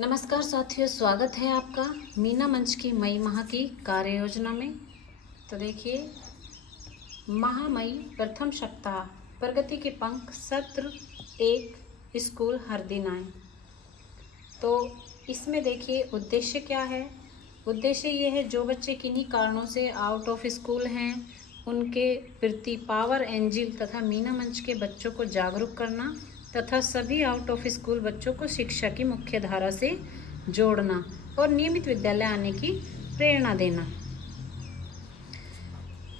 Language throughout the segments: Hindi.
नमस्कार साथियों, स्वागत है आपका मीना मंच की मई माह की कार्य योजना में। तो देखिए, महामई प्रथम सप्ताह प्रगति के पंख सत्र 1 स्कूल हर दिन आए। तो इसमें देखिए उद्देश्य क्या है। उद्देश्य ये है जो बच्चे किन्हीं कारणों से आउट ऑफ स्कूल हैं उनके प्रति पावर एंजिल तथा मीना मंच के बच्चों को जागरूक करना तथा सभी आउट ऑफ स्कूल बच्चों को शिक्षा की मुख्य धारा से जोड़ना और नियमित विद्यालय आने की प्रेरणा देना।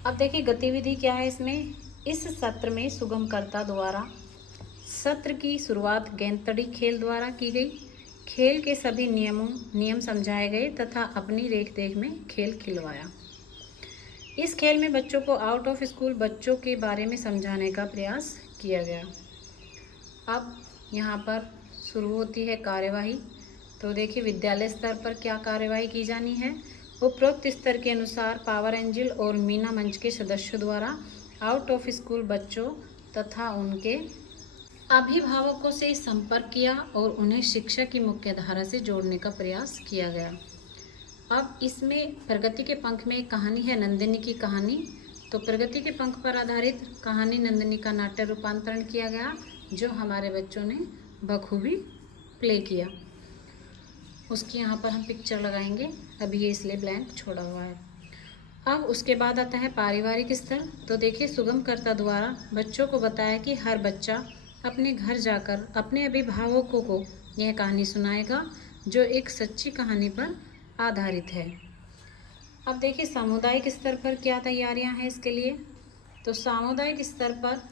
अब देखिए गतिविधि क्या है इसमें। इस सत्र में सुगमकर्ता द्वारा सत्र की शुरुआत गेंदतड़ी खेल द्वारा की गई। खेल के सभी नियम समझाए गए तथा अपनी रेख देख में खेल खिलवाया। इस खेल में बच्चों को आउट ऑफ स्कूल बच्चों के बारे में समझाने का प्रयास किया गया। अब यहाँ पर शुरू होती है कार्यवाही। तो देखिए विद्यालय स्तर पर क्या कार्यवाही की जानी है। उपरोक्त स्तर के अनुसार पावर एंजिल और मीना मंच के सदस्यों द्वारा आउट ऑफ स्कूल बच्चों तथा उनके अभिभावकों से संपर्क किया और उन्हें शिक्षा की मुख्य धारा से जोड़ने का प्रयास किया गया। अब इसमें प्रगति के पंख में एक कहानी है, नंदिनी की कहानी। तो प्रगति के पंख पर आधारित कहानी नंदिनी का नाट्य रूपांतरण किया गया, जो हमारे बच्चों ने बखूबी प्ले किया। उसकी यहाँ पर हम पिक्चर लगाएंगे, अभी ये इसलिए ब्लैंक छोड़ा हुआ है। अब उसके बाद आता है पारिवारिक स्तर। तो देखिए सुगमकर्ता द्वारा बच्चों को बताया कि हर बच्चा अपने घर जाकर अपने अभिभावकों को यह कहानी सुनाएगा, जो एक सच्ची कहानी पर आधारित है। अब देखिए सामुदायिक स्तर पर क्या तैयारियां हैं इसके लिए। तो सामुदायिक स्तर पर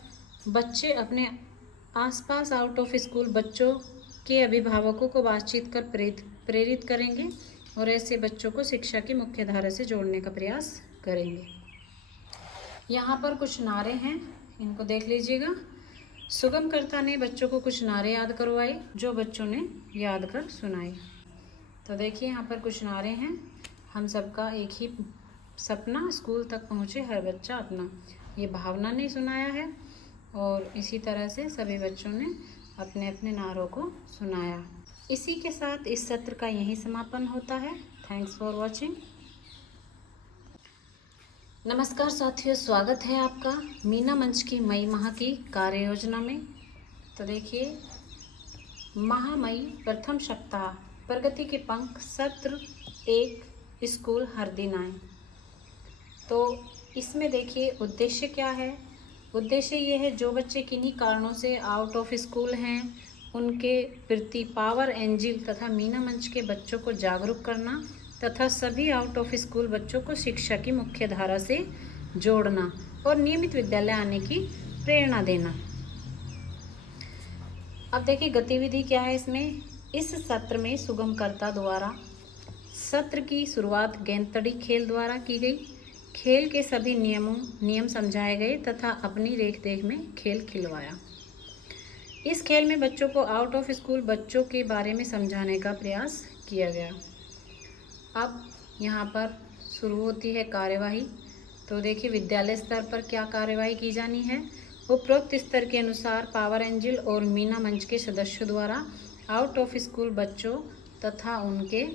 बच्चे अपने आसपास आउट ऑफ स्कूल बच्चों के अभिभावकों को बातचीत कर प्रेरित करेंगे और ऐसे बच्चों को शिक्षा की मुख्य धारा से जोड़ने का प्रयास करेंगे। यहाँ पर कुछ नारे हैं, इनको देख लीजिएगा। सुगमकर्ता ने बच्चों को कुछ नारे याद करवाए, जो बच्चों ने याद कर सुनाए। तो देखिए यहाँ पर कुछ नारे हैं। हम सबका एक ही सपना, स्कूल तक पहुँचे हर बच्चा अपना, ये भावना ने सुनाया है। और इसी तरह से सभी बच्चों ने अपने अपने नारों को सुनाया। इसी के साथ इस सत्र का यही समापन होता है। Thanks for watching. नमस्कार साथियों, स्वागत है आपका मीना मंच की मई माह की कार्य योजना में। तो देखिए, महामई प्रथम सप्ताह प्रगति के पंख सत्र 1 स्कूल हर दिन आए। तो इसमें देखिए उद्देश्य क्या है। उद्देश्य ये है जो बच्चे किन्हीं कारणों से आउट ऑफ स्कूल हैं उनके प्रति पावर एंजिल तथा मीना मंच के बच्चों को जागरूक करना तथा सभी आउट ऑफ स्कूल बच्चों को शिक्षा की मुख्य धारा से जोड़ना और नियमित विद्यालय आने की प्रेरणा देना। अब देखिए गतिविधि क्या है इसमें। इस सत्र में सुगमकर्ता द्वारा सत्र की शुरुआत गेंदतड़ी खेल द्वारा की गई। खेल के सभी नियम समझाए गए तथा अपनी रेख देख में खेल खिलवाया। इस खेल में बच्चों को आउट ऑफ स्कूल बच्चों के बारे में समझाने का प्रयास किया गया। अब यहाँ पर शुरू होती है कार्यवाही। तो देखिए विद्यालय स्तर पर क्या कार्यवाही की जानी है। उपरोक्त स्तर के अनुसार पावर एंजिल और मीना मंच के सदस्यों द्वारा आउट ऑफ स्कूल बच्चों तथा उनके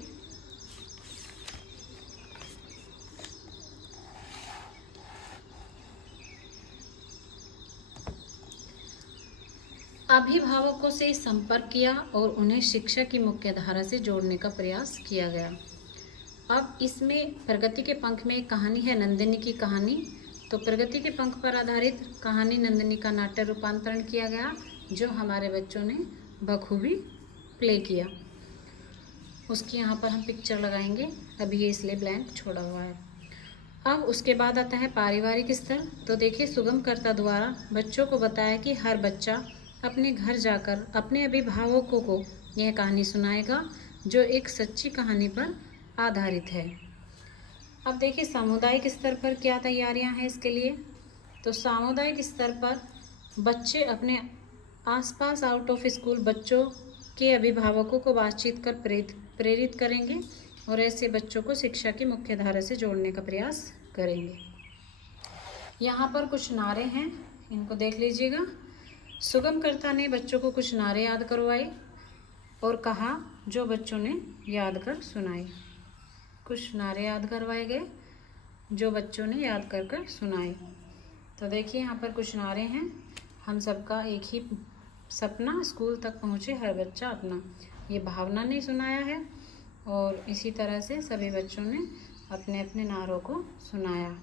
अभिभावकों से संपर्क किया और उन्हें शिक्षा की मुख्य धारा से जोड़ने का प्रयास किया गया। अब इसमें प्रगति के पंख में एक कहानी है, नंदिनी की कहानी। तो प्रगति के पंख पर आधारित कहानी नंदिनी का नाट्य रूपांतरण किया गया, जो हमारे बच्चों ने बखूबी प्ले किया। उसकी यहाँ पर हम पिक्चर लगाएंगे, अभी ये इसलिए ब्लैंक छोड़ा हुआ है। अब उसके बाद आता है पारिवारिक स्तर। तो देखिए सुगमकर्ता द्वारा बच्चों को बताया कि हर बच्चा अपने घर जाकर अपने अभिभावकों को यह कहानी सुनाएगा, जो एक सच्ची कहानी पर आधारित है। अब देखिए सामुदायिक स्तर पर क्या तैयारियां हैं इसके लिए। तो सामुदायिक स्तर पर बच्चे अपने आसपास आउट ऑफ स्कूल बच्चों के अभिभावकों को बातचीत कर प्रेरित करेंगे और ऐसे बच्चों को शिक्षा की मुख्य धारा से जोड़ने का प्रयास करेंगे। यहाँ पर कुछ नारे हैं, इनको देख लीजिएगा। सुगमकर्ता ने बच्चों को कुछ नारे याद करवाए, और कहा जो बच्चों ने याद कर सुनाए। कुछ नारे याद करवाए गए जो बच्चों ने याद कर कर सुनाए। तो देखिए यहाँ पर कुछ नारे हैं। हम सबका एक ही सपना, स्कूल तक पहुँचे हर बच्चा अपना। ये भावना ने सुनाया है और इसी तरह से सभी बच्चों ने अपने अपने नारों को सुनाया।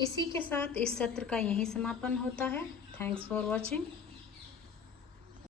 इसी के साथ इस सत्र का यहीं समापन होता है। Thanks for watching.